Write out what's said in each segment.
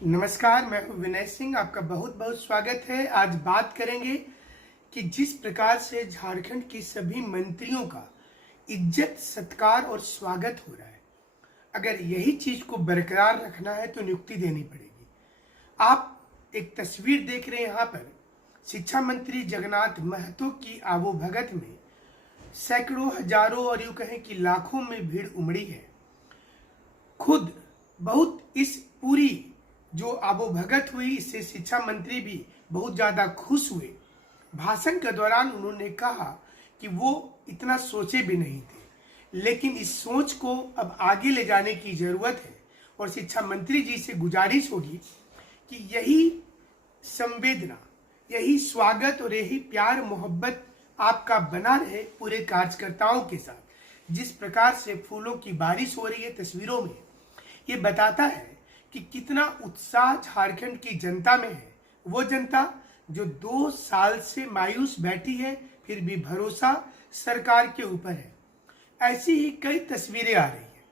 नमस्कार, मैं हूं विनय सिंह। आपका बहुत बहुत स्वागत है। आज बात करेंगे कि जिस प्रकार से झारखंड की सभी मंत्रियों का इज्जत, सत्कार और स्वागत हो रहा है, अगर यही चीज को बरकरार रखना है तो नियुक्ति देनी पड़ेगी। आप एक तस्वीर देख रहे हैं यहाँ पर, शिक्षा मंत्री जगन्नाथ महतो की आवोभगत में सैकड़ों, हजारों और यूं कहें कि लाखों में भीड़ उमड़ी है। खुद बहुत इस पूरी जो आबोभगत हुई, इससे शिक्षा मंत्री भी बहुत ज़्यादा खुश हुए। भाषण के दौरान उन्होंने कहा कि वो इतना सोचे भी नहीं थे, लेकिन इस सोच को अब आगे ले जाने की ज़रूरत है और शिक्षा मंत्री जी से गुजारिश होगी कि यही संवेदना, यही स्वागत और यही प्यार मोहब्बत आपका बना रहे पूरे कार्यकर्ताओं के साथ। जिस प्रकार से फूलों की बारिश हो रही है तस्वीरों में, ये बताता है कि कितना उत्साह झारखंड की जनता में है। वो जनता जो 2 साल से मायूस बैठी है, फिर भी भरोसा सरकार के ऊपर है। ऐसी ही कई तस्वीरें आ रही है।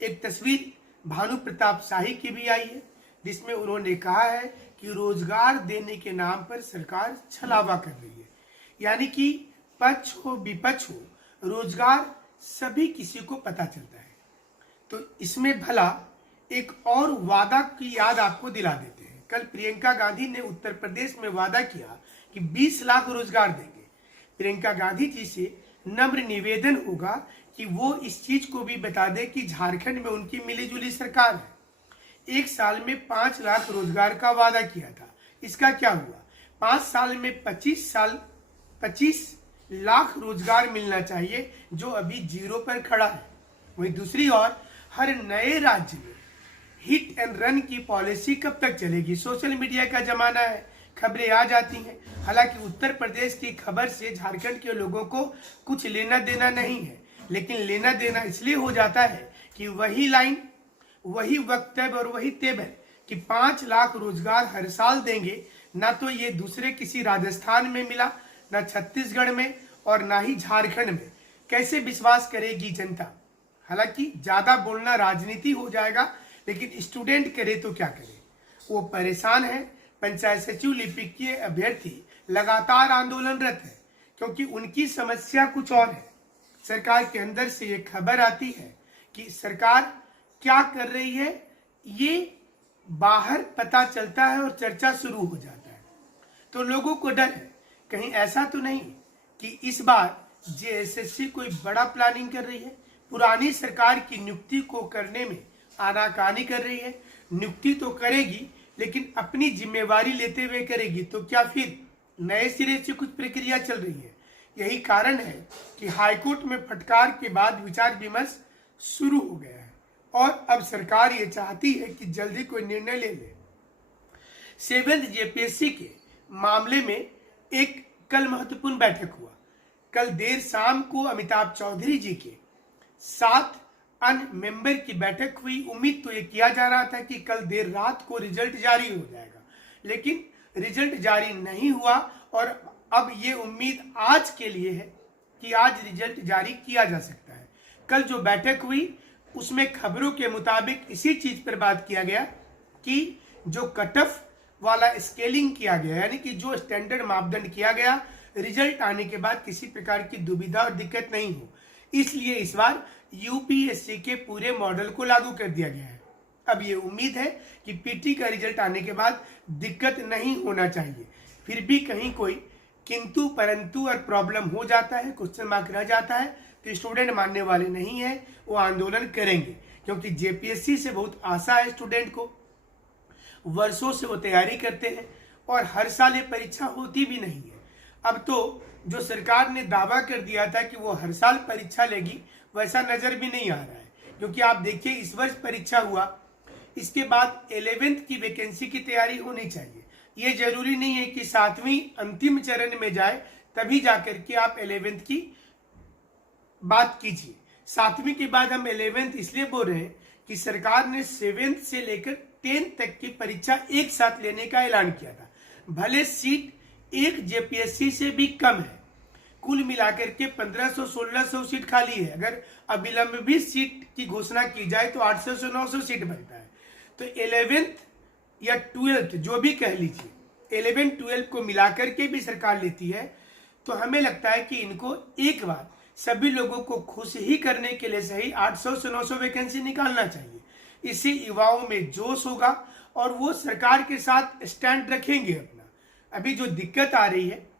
एक तस्वीर भानु प्रताप शाही की भी आई है, जिसमें उन्होंने कहा है कि रोजगार देने के नाम पर सरकार छलावा कर रही है। यानी कि पक्ष हो विपक्ष हो, रोजगार सभी किसी को पता चलता है। तो इसमें भला एक और वादा की याद आपको दिला देते हैं। कल प्रियंका गांधी ने उत्तर प्रदेश में वादा किया कि 20 लाख रोजगार देंगे। प्रियंका गांधी जी से नम्र निवेदन होगा कि वो इस चीज को भी बता दें कि झारखंड में उनकी मिलीजुली सरकार है। 1 साल में 5 लाख रोजगार का वादा किया था, इसका क्या हुआ? 5 साल में 25 लाख रोजगार मिलना चाहिए, जो अभी 0 पर खड़ा है। वहीं दूसरी ओर हर नए राज्य में हिट एंड रन की पॉलिसी कब तक चलेगी? सोशल मीडिया का जमाना है, खबरें आ जाती हैं। हालांकि उत्तर प्रदेश की खबर से झारखंड के लोगों को कुछ लेना देना नहीं है, लेकिन लेना देना इसलिए हो जाता है कि वही लाइन, वही वक्तव्य और वही तेवर कि 5 लाख रोजगार हर साल देंगे। ना तो ये दूसरे किसी राजस्थान में मिला, ना छत्तीसगढ़ में और ना ही झारखंड में। कैसे विश्वास करेगी जनता? हालांकि ज्यादा बोलना राजनीति हो जाएगा, लेकिन स्टूडेंट करे तो क्या करे? वो परेशान है। पंचायत सचिव लिपिक के अभ्यर्थी लगातार आंदोलनरत है, क्योंकि उनकी समस्या कुछ और है। सरकार के अंदर से ये खबर आती है कि सरकार क्या कर रही है, ये बाहर पता चलता है और चर्चा शुरू हो जाता है। तो लोगों को डर है, कहीं ऐसा तो नहीं कि इस बार जेएसएससी कोई बड़ा प्लानिंग कर रही है, पुरानी सरकार की नियुक्ति को करने में आनाकानी कर रही है। नियुक्ति तो करेगी, लेकिन अपनी जिम्मेवारी लेते हुए करेगी। तो क्या फिर नए सिरे से कुछ प्रक्रिया चल रही है? यही कारण है कि हाईकोर्ट में फटकार के बाद विचार विमर्श शुरू हो गया है और अब सरकार ये चाहती है कि जल्दी कोई निर्णय ले ले। 7th जेपीएससी के मामले में एक कल महत्वपूर्ण बैठक हुआ। कल देर शाम को अमिताभ चौधरी जी के 7 अन्य मेंबर की बैठक हुई। उम्मीद तो ये किया जा रहा था कि कल देर रात को रिजल्ट जारी हो जाएगा, लेकिन रिजल्ट जारी नहीं हुआ और अब ये उम्मीद आज के लिए है कि आज रिजल्ट जारी किया जा सकता है। कल जो बैठक हुई उसमें खबरों के मुताबिक इसी चीज पर बात किया गया कि जो कट ऑफ वाला स्केलिंग किया गया, यानी कि जो स्टैंडर्ड मापदंड किया गया, रिजल्ट आने के बाद किसी प्रकार की दुविधा और दिक्कत नहीं हो, इसलिए इस बार यूपीएससी के पूरे मॉडल को लागू कर दिया गया है। अब ये उम्मीद है कि पीटी का रिजल्ट आने के बाद दिक्कत नहीं होना चाहिए। फिर भी कहीं कोई किंतु परंतु और प्रॉब्लम हो जाता है, क्वेश्चन मार्क रह जाता है, तो स्टूडेंट मानने वाले नहीं है, वो आंदोलन करेंगे। क्योंकि जेपीएससी से बहुत आशा है स्टूडेंट को, वर्षों से वो तैयारी करते हैं और हर साल ये परीक्षा होती भी नहीं है। अब तो जो सरकार ने दावा कर दिया था कि वो हर साल परीक्षा लेगी, वैसा नजर भी नहीं आ रहा है। क्योंकि आप देखिए, इस वर्ष परीक्षा हुआ, इसके बाद 11th की वैकेंसी की तैयारी होनी चाहिए। ये जरूरी नहीं है कि 7वीं अंतिम चरण में जाए तभी जाकर के आप 11th की बात कीजिए। 7वीं के बाद हम 11th इसलिए बोल रहे हैं कि सरकार ने 7th से लेकर 10th तक की परीक्षा एक साथ लेने का ऐलान किया था। भले सीट एक जेपीएससी से भी कम है, कुल मिलाकर के 1500-1600 सीट खाली है। अगर अविलंब भी सीट की घोषणा की जाए तो 800 से 900 सीट बनता है। तो 11th या 12th जो भी कह लीजिए, 11-12 को मिलाकर के भी सरकार लेती है, तो हमें लगता है कि इनको एक बार सभी लोगों को खुश ही करने के लिए सही 800 से 900 वैकेंसी निकालना चाहिए। इससे युवाओं में जोश होगा और वो सरकार के साथ स्टैंड रखेंगे अपना। अभी जो दिक्कत आ रही है,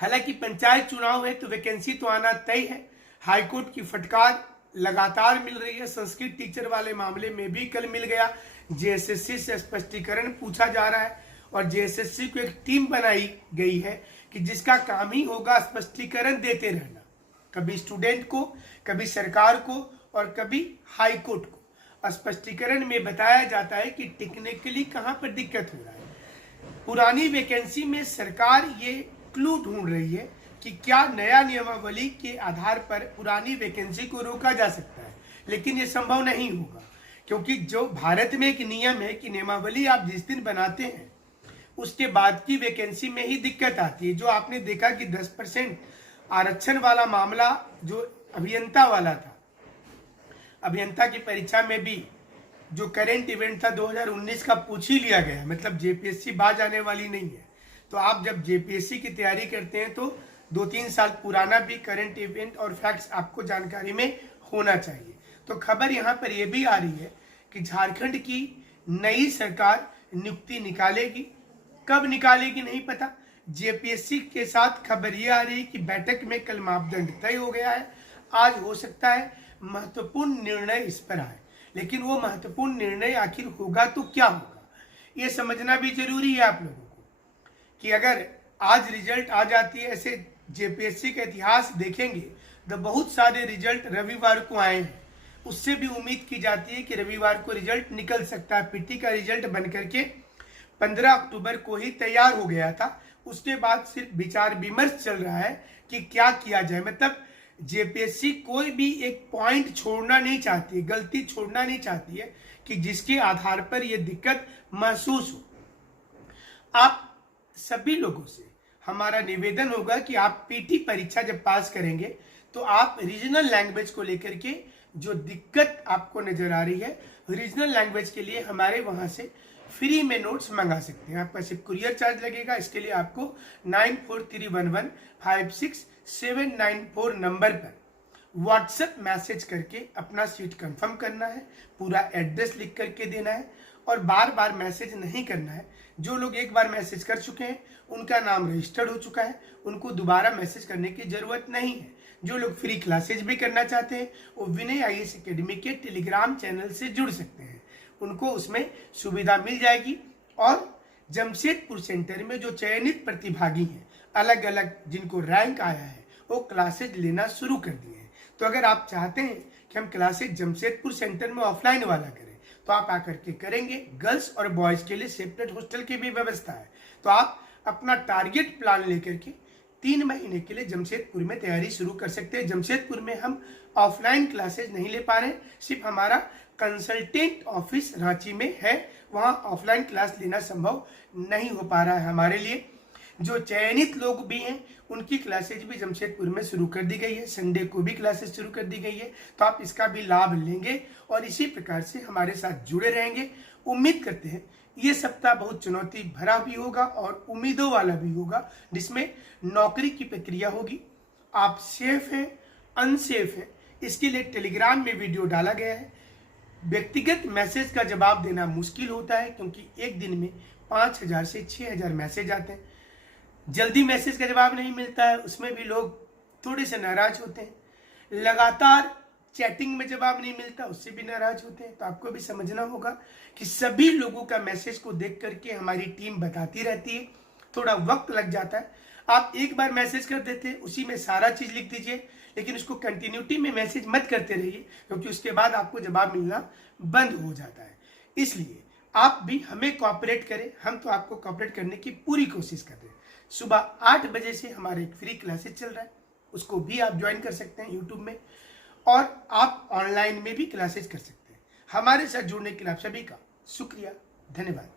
हालांकि पंचायत चुनाव है तो वैकेंसी तो आना तय है। हाईकोर्ट की फटकार लगातार मिल रही है। संस्कृत टीचर वाले मामले में भी कल मिल गया। जेएसएससी से स्पष्टीकरण पूछा जा रहा है और जेएसएससी को एक टीम बनाई गई है कि जिसका काम ही होगा स्पष्टीकरण देते रहना, कभी स्टूडेंट को, कभी सरकार को और कभी हाई कोर्ट को। स्पष्टीकरण में बताया जाता है कि टेक्निकली कहां पर दिक्कत हो रहा है। पुरानी वैकेंसी में सरकार ये क्लू ढूंढ रही है कि क्या नया नियमावली के आधार पर पुरानी वैकेंसी को रोका जा सकता है, लेकिन ये संभव नहीं होगा, क्योंकि जो भारत में एक नियम है कि नियमावली आप जिस दिन बनाते हैं उसके बाद की वैकेंसी में ही दिक्कत आती है। जो आपने देखा कि 10% आरक्षण वाला मामला जो अभियंता वाला था, अभियंता की परीक्षा में भी जो करेंट इवेंट था 2019 का पूछ ही लिया गया, मतलब जेपीएससी बाज आने वाली नहीं है। तो आप जब जेपीएससी की तैयारी करते हैं तो 2-3 साल पुराना भी करंट इवेंट और फैक्ट्स आपको जानकारी में होना चाहिए। तो खबर यहाँ पर यह भी आ रही है कि झारखंड की नई सरकार नियुक्ति निकालेगी। कब निकालेगी नहीं पता। जेपीएससी के साथ खबर ये आ रही है कि बैठक में कल मापदंड तय हो गया है। आज हो सकता है महत्वपूर्ण निर्णय इस पर आए, लेकिन वो महत्वपूर्ण निर्णय आखिर होगा तो क्या होगा, ये समझना भी जरूरी है आप लोगों को कि अगर आज रिजल्ट आ जाती है, ऐसे जेपीएससी का इतिहास देखेंगे तो बहुत सारे रिजल्ट रविवार को आए हैं। उससे भी उम्मीद की जाती है कि रविवार को रिजल्ट निकल सकता है। पीटी का रिजल्ट बन करके 15 अक्टूबर को ही तैयार हो गया था। उसके बाद सिर्फ विचार विमर्श चल रहा है कि क्या किया जाए। मतलब जेपीएससी कोई भी एक पॉइंट छोड़ना नहीं चाहती है, गलती छोड़ना नहीं चाहती है कि जिसके आधार पर यह दिक्कत महसूस हो। आप सभी लोगों से हमारा निवेदन होगा कि आप पीटी परीक्षा जब पास करेंगे तो आप रीजनल लैंग्वेज को लेकर के जो दिक्कत आपको नजर आ रही है, रीजनल लैंग्वेज के लिए हमारे वहां से फ्री में नोट्स मंगा सकते हैं। आपका सिर्फ कुरियर चार्ज लगेगा। इसके लिए आपको 9431156794 नंबर पर व्हाट्सएप मैसेज करके अपना सीट कंफर्म करना है, पूरा एड्रेस लिख करके देना है और बार बार मैसेज नहीं करना है। जो लोग एक बार मैसेज कर चुके हैं उनका नाम रजिस्टर्ड हो चुका है, उनको दोबारा मैसेज करने की जरूरत नहीं है। जो लोग फ्री क्लासेज भी करना चाहते हैं वो विनय आईएएस एकेडमी के टेलीग्राम चैनल से जुड़ सकते हैं, उनको उसमें सुविधा मिल जाएगी। और जमशेदपुर सेंटर में जो चयनित प्रतिभागी हैं, अलग अलग जिनको रैंक आया है, वो क्लासेज लेना शुरू कर दिए हैं। तो अगर आप चाहते हैं कि हम क्लासेज जमशेदपुर सेंटर में ऑफलाइन वाला करें तो आप आकर के करेंगे। गर्ल्स और बॉयज के लिए सेपरेट हॉस्टल की भी व्यवस्था है। तो आप अपना टारगेट प्लान लेकर के 3 महीने के लिए जमशेदपुर में तैयारी शुरू कर सकते हैं। जमशेदपुर में हम ऑफलाइन क्लासेज नहीं ले पा रहे, सिर्फ हमारा कंसल्टेंट ऑफिस रांची में है, वहां ऑफलाइन क्लास लेना संभव नहीं हो पा रहा है हमारे लिए। जो चयनित लोग भी हैं उनकी क्लासेज भी जमशेदपुर में शुरू कर दी गई है, संडे को भी क्लासेज शुरू कर दी गई है। तो आप इसका भी लाभ लेंगे और इसी प्रकार से हमारे साथ जुड़े रहेंगे। उम्मीद करते हैं ये सप्ताह बहुत चुनौती भरा भी होगा और उम्मीदों वाला भी होगा, जिसमें नौकरी की प्रक्रिया होगी। आप सेफ हैं, अनसेफ हैं, इसके लिए टेलीग्राम में वीडियो डाला गया है। व्यक्तिगत मैसेज का जवाब देना मुश्किल होता है क्योंकि एक दिन में 5000 से 6000 मैसेज आते हैं। जल्दी मैसेज का जवाब नहीं मिलता है, उसमें भी लोग थोड़े से नाराज होते हैं। लगातार चैटिंग में जवाब नहीं मिलता, उससे भी नाराज होते हैं। तो आपको भी समझना होगा कि सभी लोगों का मैसेज को देख करके हमारी टीम बताती रहती है, थोड़ा वक्त लग जाता है। आप एक बार मैसेज कर देते हैं, उसी में सारा चीज लिख दीजिए, लेकिन उसको कंटिन्यूटी में मैसेज मत करते रहिए क्योंकि उसके बाद आपको जवाब मिलना बंद हो जाता है। इसलिए आप भी हमें कोऑपरेट करें, हम तो आपको कोऑपरेट करने की पूरी कोशिश कर रहे हैं। सुबह 8 बजे से हमारे एक फ्री क्लासेस चल रहा है, उसको भी आप ज्वाइन कर सकते हैं यूट्यूब में, और आप ऑनलाइन में भी क्लासेस कर सकते हैं। हमारे साथ जुड़ने के लिए आप सभी का शुक्रिया, धन्यवाद।